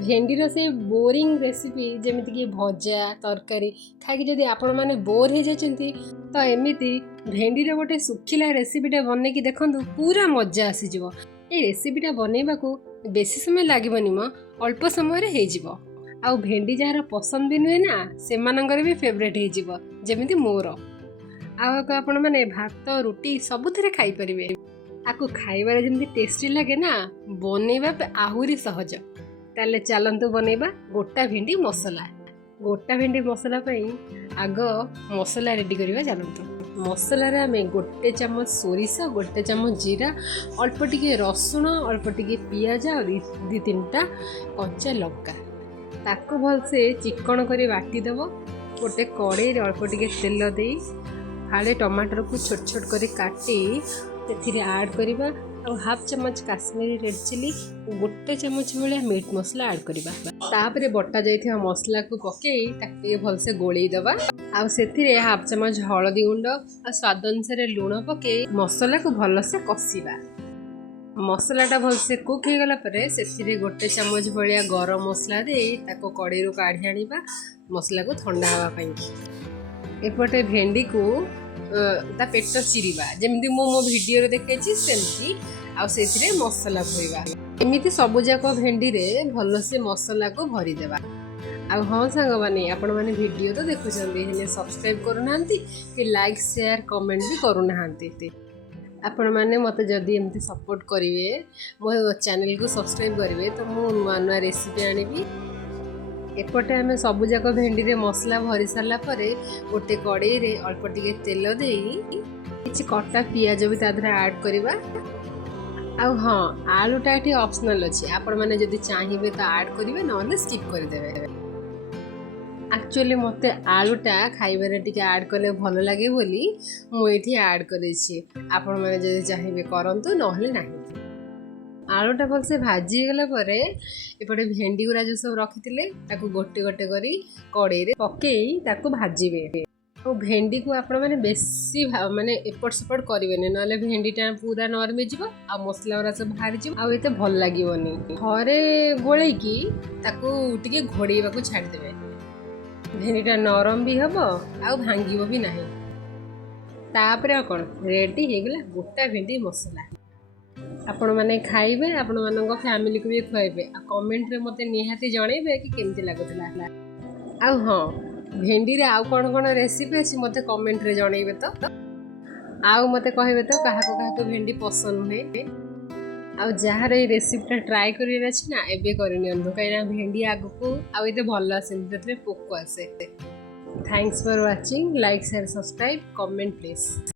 भेंडीर से boring recipe जमीती कि भजा तरकारी खाई जदि आपण मैंने बोर हो जाती तो एमती भेंडीर गोटे सुखिला रेसिपीटा बनई कि देखो पूरा मजा आसीज। ये रेसिपीटा बनइबा को बेसी समय लगभग म अल्प समय हो आ भेंडी जार पसंद भी नुहे ना से भी फेवरेट होमती मोर आपण मैंने भात रुटी सबुथ खाई पारे। आपको खाइबार जमी टेस्टी लगे ना बनइबा आहुरी सहज। ताले चलतु बनइबा गोटा भेंडी मसला। गोटा भेंडी मसला आग मसला रेडी करवा चलतु। मसला आम गोटे चामच सोरिष गोटे चामच जीरा अल्प टिके रसुण अल्प टिके पियाज और दी तीनटा कंचा लंका ताको भलसे चिकन कर बाटीदेव। गोटे कड़े अल्प टिके तेल दे फाड़े टमाटर को छोट छोट कर काटी से आड करवा और हाफ चमच काश्मीरी रेड चिली गोटे चमच भाया मीट मसला आड करवा। तापरे बटा जाइथिबा मसला को पकई ताके भलसे गोळेई दबा आ सेथिरे हाफ चमच हळदी गुंड आ स्वाद अनुसार लूण पकई मसला को भलसे कषिबा। मसलाटा भलसे कुक हो गला परे सेथिरे गोटे चमच भाया गरम मसला दे ताको कड़े रू काढ़ी आनिबा मसला को ठंडा हवा पई। एपटे भेंडी को ता पेट चिरिबा जमी मो भिडियो देखी सेमती आउ मसला भरवा एमती सबुजाक भेंडी रे भल से मसला को भरीदेवा। आ हाँ सांग मैंने आपण मैंने वीडियो तो देखुं सब्सक्राइब करूना कि लाइक शेयर कमेंट भी करूना। आपण मैंने मत जदि एमती सपोर्ट करेंगे मो चैनल को सब्सक्राइब करेंगे तो मु नुआ नुआ रेसिपी आनिबी। एपटे आम सबुजाक भेंडी रे मसला भरी सारा पर गोटे कड़े रे अल्प टिके तेल दे किछि कटा पियाज भी तादर ऐड करवा। आ हाँ आलूटा ये ऑप्शनल अच्छी आपण मैंने जदि चाहिए तो ऐड करेंगे ना स्किप करदे। एक्चुअली मत आलूटा खाइबार टिके ऐड कले भल लगे बोली मुझे ऐड करेछि। आपण मैंने जदि चाहिए करंतु नहले नाही। आलूटा भलसे भाजी गला परे एपटे भेंडी गुरा जो सब रखी गोटे गोटे करी कड़े रे पकई ताको भाजीबे। और भेंडी को आपण मैंने बेसी माने एपट सेपट करेंगे ना भेंडीटा पूरा नरम हो आ मसला गुरा सब बाहर जाए आते भल लगे। थरे गोलैकी ताको टिके घोड़ेबा को छाड़देवे भेंडीटा नरम भी हम आ भांगीब भी ना। तापर कौन रेडी हो गला गोटा भेंडी मसला। आपण मैंने खाइबे आपण मानक फैमिली को भी खुआइबे आ कमेंट रे मते निहाती जणैबे कि केमती लागुतला। आ हाँ भेंडी रे आउ कौन कौन रेसिपी अछि मते कमेंट रे जणैबे तो आउ मते कहबे तो काहाको भेंडी पसंद हुए आ जहाँ ये रेसिपीटा ट्राए कर ना एबे करनियंतु कहीं भेंडी आगको आउ एते भल आसे पोक आसे। Thanks for watching like share subscribe comment please.